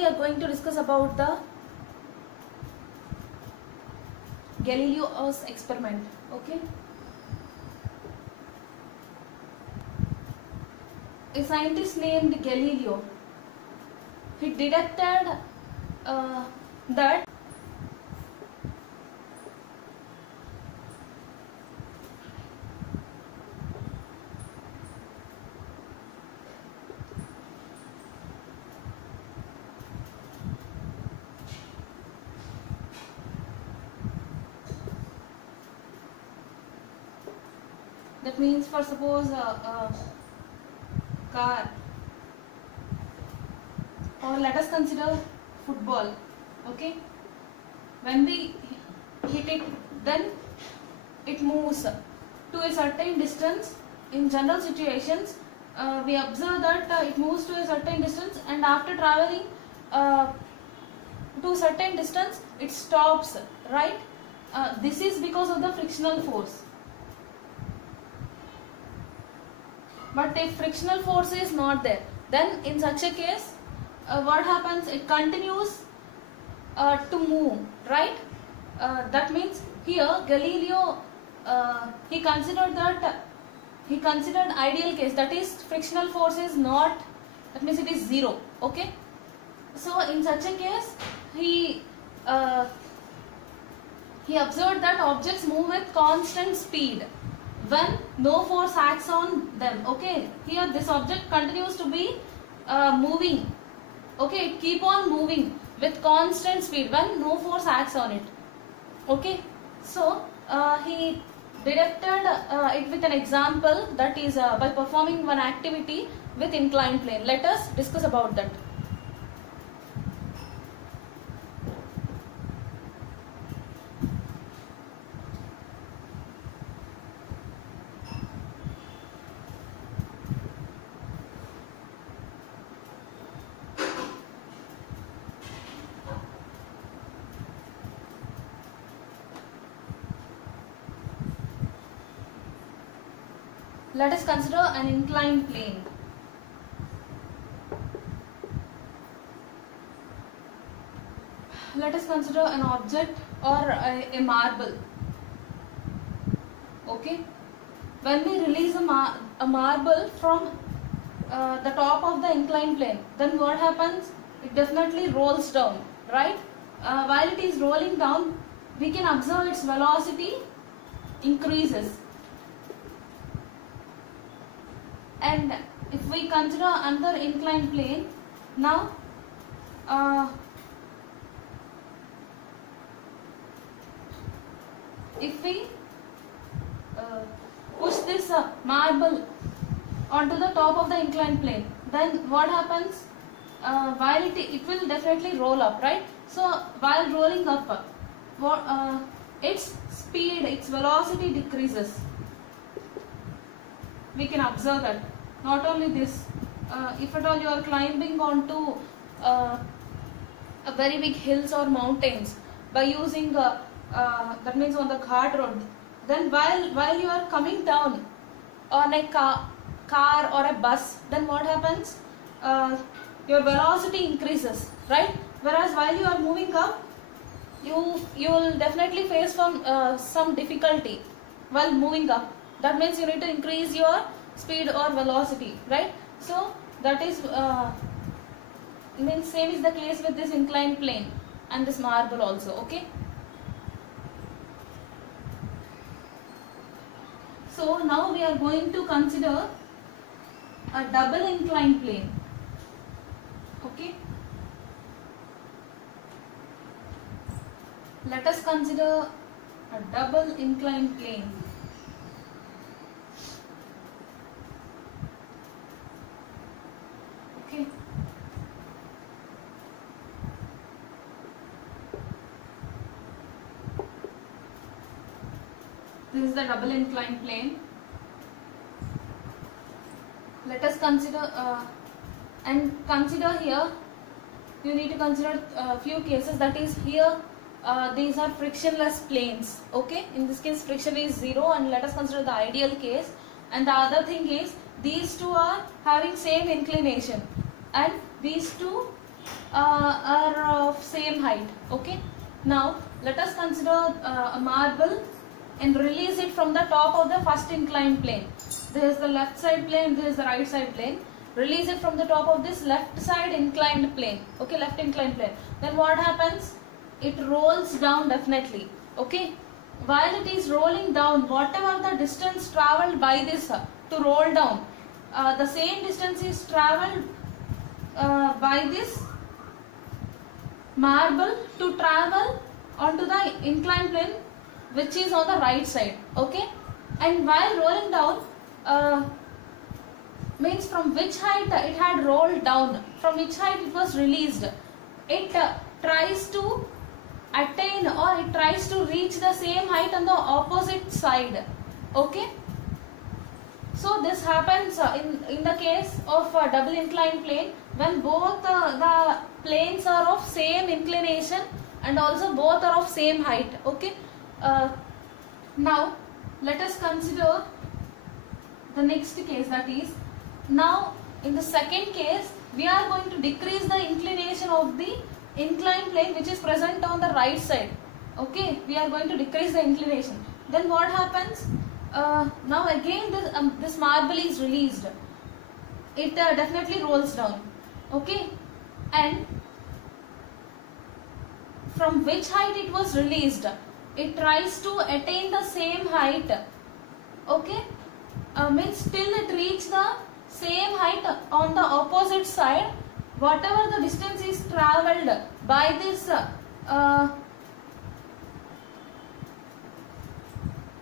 we are going to discuss about the Galileo's experiment. Okay. A scientist named Galileo, he detected that that means for suppose a car, or let us consider football. Okay, when we hit it, then it moves to a certain distance. In general situations, we observe that it moves to a certain distance, and after traveling to a certain distance it stops, right? This is because of the frictional force. But if frictional force is not there, then in such a case what happens? It continues to move, right? That means here Galileo he considered ideal case, that is frictional force is not, that means it is zero. Okay, so in such a case he observed that objects move with constant speed when no force acts on them. Okay, here this object continues to be moving. Okay, it keep on moving with constant speed when no force acts on it. Okay, so he detected it with an example, that is by performing one activity with inclined plane. Let us discuss about that. Let us consider an inclined plane. Let us consider an object or a marble. Okay, when we release a marble from the top of the inclined plane, then what happens? It definitely rolls down, right? While it is rolling down, we can observe its velocity increases. And if we consider another inclined plane, now if we push this marble onto the top of the inclined plane, then what happens? While it will definitely roll up, right? So while rolling up, its speed, its velocity decreases. We can observe that. Not only this, if at all you are climbing onto a very big hills or mountains by using that means on the Ghat road, then while you are coming down on a car or a bus, then what happens? Your velocity increases, right? Whereas while you are moving up, you will definitely face some difficulty while moving up. That means you need to increase your speed or velocity, right? So that is means same is the case with this inclined plane and this marble also. Okay, so now we are going to consider a double inclined plane. Okay, let us consider a double inclined plane. Okay, this is the double inclined plane. Let us consider here, you need to consider a few cases, that is here these are frictionless planes. Okay, in this case friction is 0, and let us consider the ideal case. And the other thing is these two are having same inclination, and these two are of same height. Okay. Now let us consider a marble and release it from the top of the first inclined plane. This is the left side plane, this is the right side plane. Release it from the top of this left side inclined plane. Okay, left inclined plane. Then what happens? It rolls down definitely. Okay. While it is rolling down, whatever the distance traveled by this to roll down, the same distance is traveled by this marble to travel onto the inclined plane which is on the right side. Okay. And while rolling down, means from which height it had rolled down, from which height it was released, it tries to attain or it tries to reach the same height on the opposite side. Okay. So this happens in the case of a double inclined plane when both the planes are of same inclination and also both are of same height. Okay. Now let us consider the next case, that is, now in the second case we are going to decrease the inclination of the inclined plane which is present on the right side. Okay, we are going to decrease the inclination. Then what happens? Now again this marble is released. It definitely rolls down. Okay, and from which height it was released, it tries to attain the same height. Okay, means till it reach the same height on the opposite side, whatever the distance is travelled by this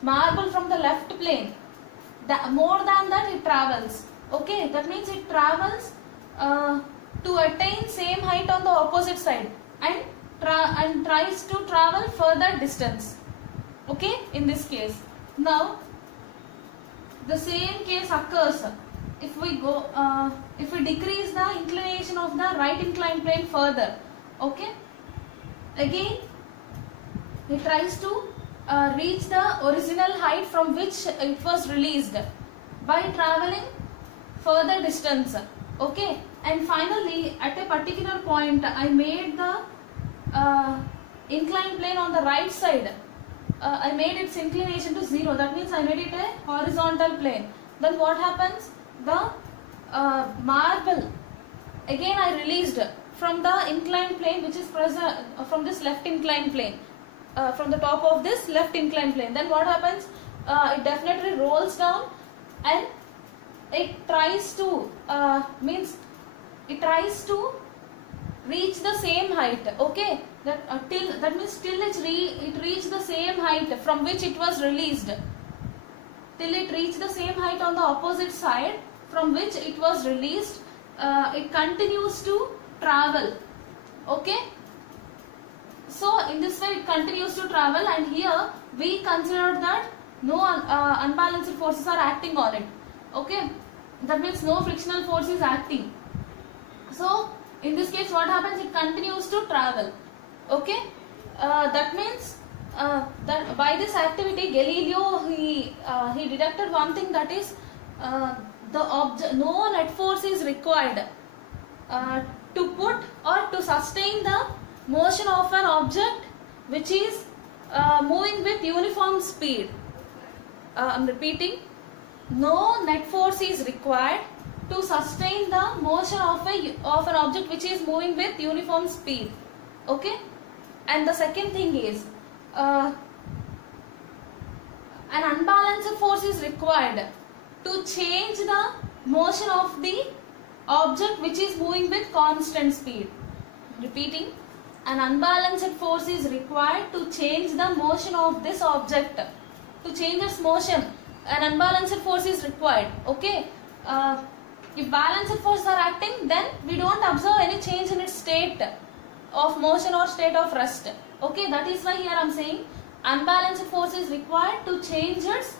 marble from the left plane, more than that it travels. Okay, that means it travels to attain same height on the opposite side and tries to travel further distance. Okay, in this case. Now the same case occurs if we go if we decrease the inclination of the right inclined plane further. Okay, again it tries to reach the original height from which it was released by traveling further distance. Okay, and finally at a particular point I made the inclined plane on the right side, I made its inclination to 0. That means I made it a horizontal plane. Then what happens? The marble again I released from the inclined plane which is present from this left inclined plane, from the top of this left inclined plane. Then what happens? It definitely rolls down and it tries to it tries to reach the same height. Okay, that means till it reached the same height from which it was released, till it reached the same height on the opposite side from which it was released, it continues to travel. Okay, so in this way it continues to travel, and here we consider that no unbalanced forces are acting on it. Okay, that means no frictional force is acting. So in this case what happens? It continues to travel. Okay, that means that by this activity Galileo he deducted one thing, that is no net force is required to put or to sustain the motion of an object which is moving with uniform speed. I am repeating, no net force is required to sustain the motion of an object which is moving with uniform speed. Okay, and the second thing is an unbalanced force is required to change the motion of the object which is moving with constant speed. Repeating, an unbalanced force is required to change the motion of this object. To change its motion, an unbalanced force is required. Okay, if balanced forces are acting, then we don't observe any change in its state of motion or state of rest. Okay, that is why here I am saying unbalanced force is required to change its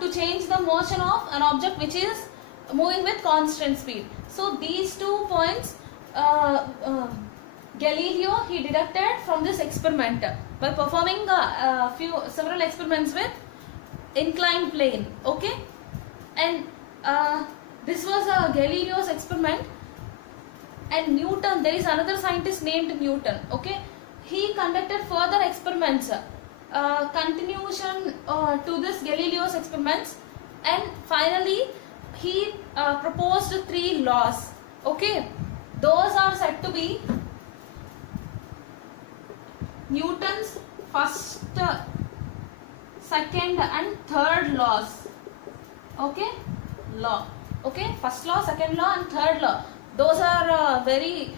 to change the motion of an object which is moving with constant speed. So these 2 points Galileo he deducted from this experiment by performing several experiments with inclined plane. Okay, and this was Galileo's experiment. And Newton, there is another scientist named Newton. Okay, he conducted further experiments, continuation to this Galileo's experiments, and finally he proposed 3 laws. Okay, those are said to be Newton's first, second and third laws. Okay, law. Okay, first law, second law and third law. Those are very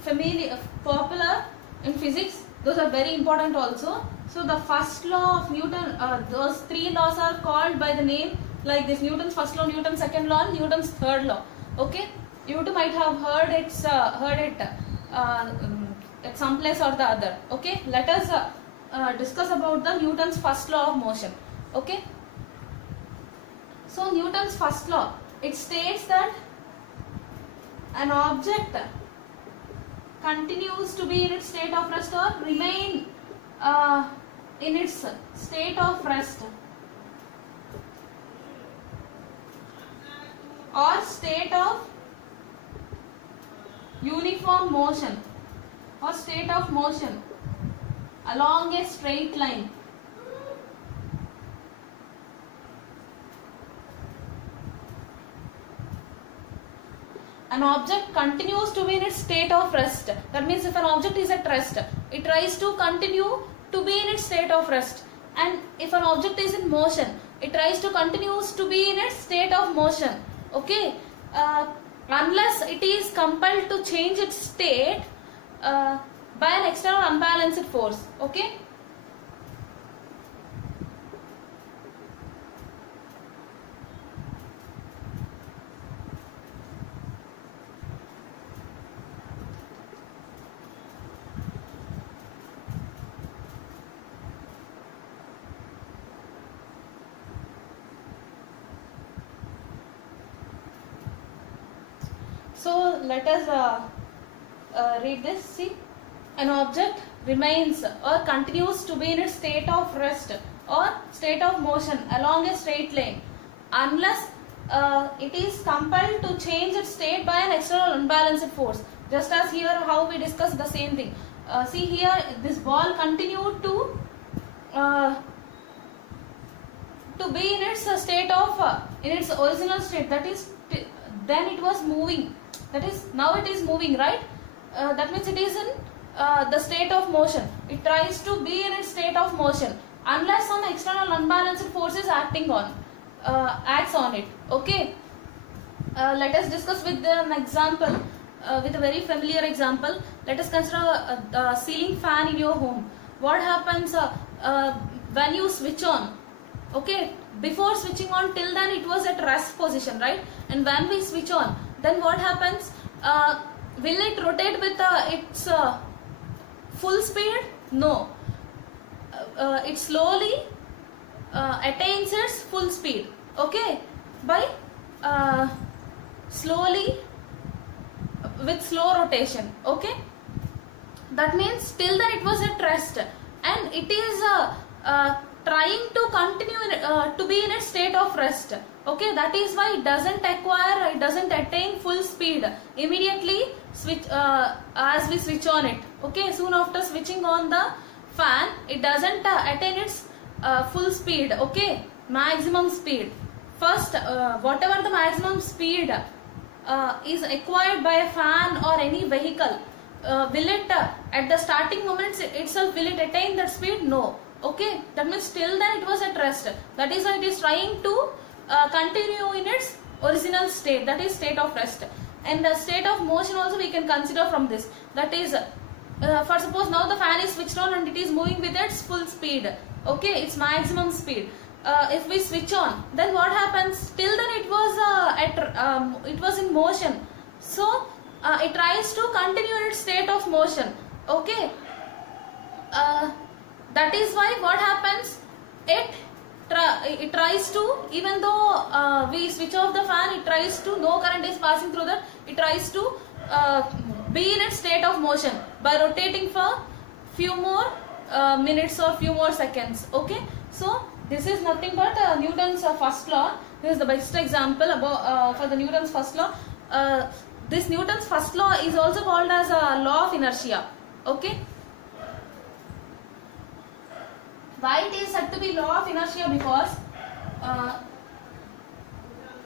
familiar, popular in physics. Those are very important also. So the first law of Newton, those 3 laws are called by the name like this: Newton's first law, Newton's second law, and Newton's third law. Okay, you too might have heard it at some place or the other. Okay, let us discuss about the Newton's first law of motion. Okay, so Newton's first law, it states that an object continues to be in its state of rest or remain in its state of rest or state of uniform motion or state of motion along a straight line. An object continues to be in its state of rest. That means if an object is at rest, it tries to continue to be in its state of rest. And if an object is in motion, it tries to continues to be in its state of motion. Okay, unless it is compelled to change its state by an external unbalanced force. Okay. So let us read this. See, an object remains or continues to be in its state of rest or state of motion along a straight line unless it is compelled to change its state by an external unbalanced force. Just as here how we discussed the same thing. See here, this ball continued to be in its state of in its original state. That is, then it was moving. That is, now it is moving, right? That means it is in the state of motion. It tries to be in its state of motion unless some external unbalanced force is acting on acts on it. Okay. Let us discuss with an example, with a very familiar example. Let us consider a ceiling fan in your home. What happens when you switch on? Okay, before switching on, till then it was at rest position, right? And when we switch on, then what happens? Will it rotate with its full speed? No. It slowly attains its full speed. Okay, by slowly with slow rotation. Okay, that means till then it was at rest, and it is trying to continue to be in a state of rest. Okay, that is why it doesn't attain full speed immediately as we switch on it. Okay, soon after switching on the fan, it doesn't attain its full speed. Okay, maximum speed. First, whatever the maximum speed is acquired by a fan or any vehicle, will it at the starting moments itself, will it attain that speed? No. Okay, that means till then it was at rest. That is why it is trying to continue in its original state, that is state of rest. And the state of motion also we can consider from this. That is, for suppose now the fan is switched on and it is moving with its full speed. Okay, its maximum speed. If we switch on, then what happens? Till then it was it was in motion. So it tries to continue in its state of motion. Okay. That is why what happens? It tries to, even though we switch off the fan, it tries to, no current is passing through that, it tries to be in its state of motion by rotating for few more minutes or few more seconds. Okay, so this is nothing but Newton's first law. This is the best example about for the Newton's first law. this Newton's first law is also called as a law of inertia. Okay. Why it is said to be law of inertia? Because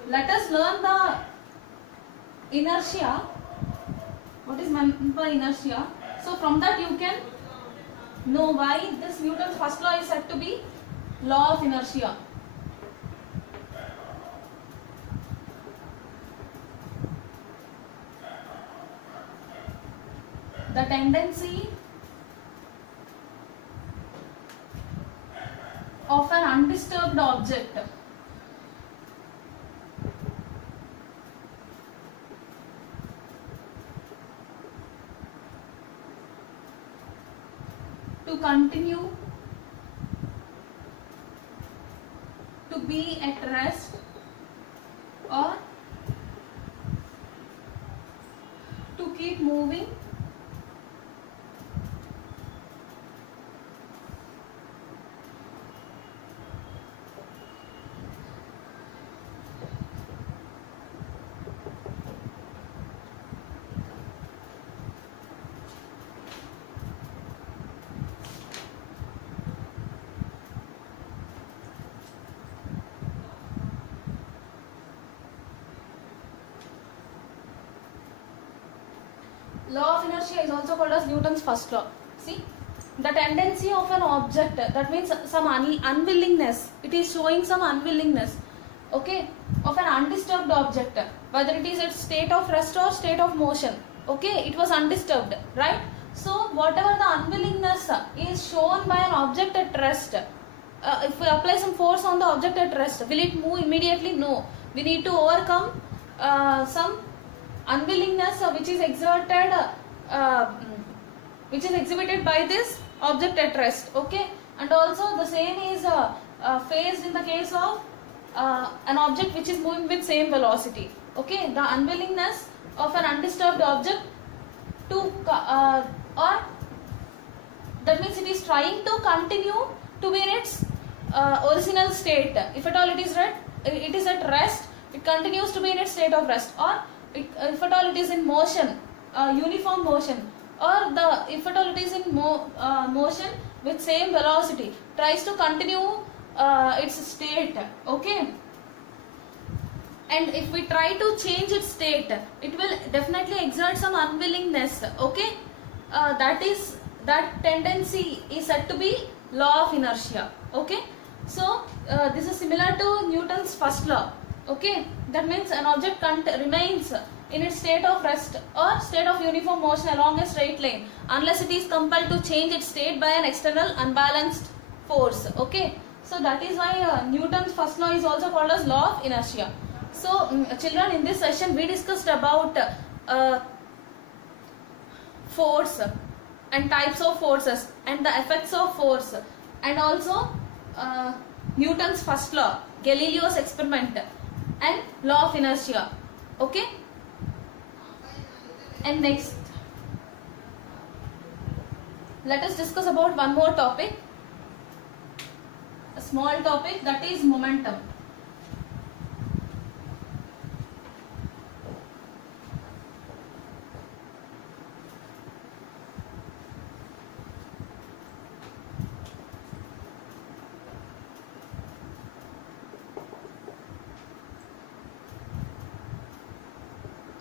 let us learn the inertia. What is meant by inertia? So from that you can know why this Newton's first law is said to be law of inertia. The tendency of an undisturbed object to continue to be at rest or to keep moving law of inertia is also called as Newton's first law. See, the tendency of an object, that means some unwillingness, it is showing some unwillingness, okay, of an undisturbed object, whether it is its state of rest or state of motion, okay, it was undisturbed, right? So whatever the unwillingness is shown by an object at rest, if we apply some force on the object at rest, will it move immediately? No. We need to overcome some unwillingness which is exerted, which is exhibited by this object at rest, okay. And also the same is faced in the case of an object which is moving with same velocity, okay. The unwillingness of an undisturbed object to or that means it is trying to continue to be in its original state. If at all it is at rest, it continues to be in its state of rest, or if at all it is in motion, uniform motion, or if at all it is in motion with same velocity, tries to continue its state, okay. And if we try to change its state, it will definitely exert some unwillingness, okay. That tendency is said to be law of inertia, okay. So this is similar to Newton's first law, okay. That means an object remains in its state of rest or state of uniform motion along a straight line unless it is compelled to change its state by an external unbalanced force, okay. So that is why Newton's first law is also called as law of inertia. So children, in this session we discussed about force and types of forces and the effects of force, and also Newton's first law, Galileo's experiment, and law of inertia, okay. And next, let us discuss about one more topic, a small topic, that is momentum.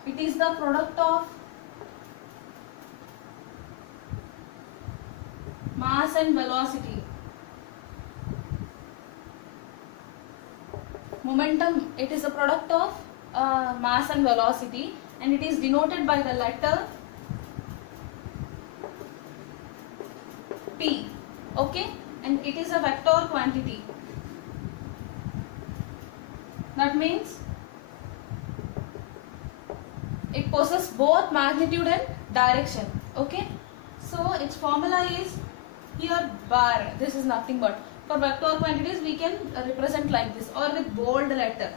It is the product of mass and velocity. Momentum, it is a product of mass and velocity, and it is denoted by the letter P, okay, and it is a vector quantity. That means it possesses both magnitude and direction, okay. So its formula is here bar. This is nothing but, for vector quantities we can represent like this or with bold letter,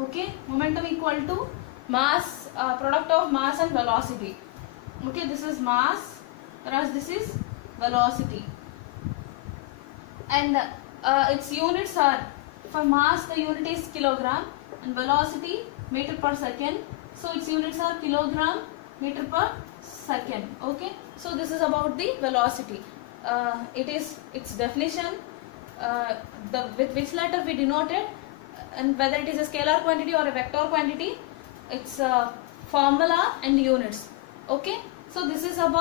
okay. Momentum equal to mass, product of mass and velocity, okay. This is mass whereas this is velocity, and its units are, for mass the unit is kilogram and velocity meter per second. So its units are kilogram meter per second. Okay, so this is about the velocity. It is its definition, with which letter we denote it, and whether it is a scalar quantity or a vector quantity, its formula and units. Okay, so this is about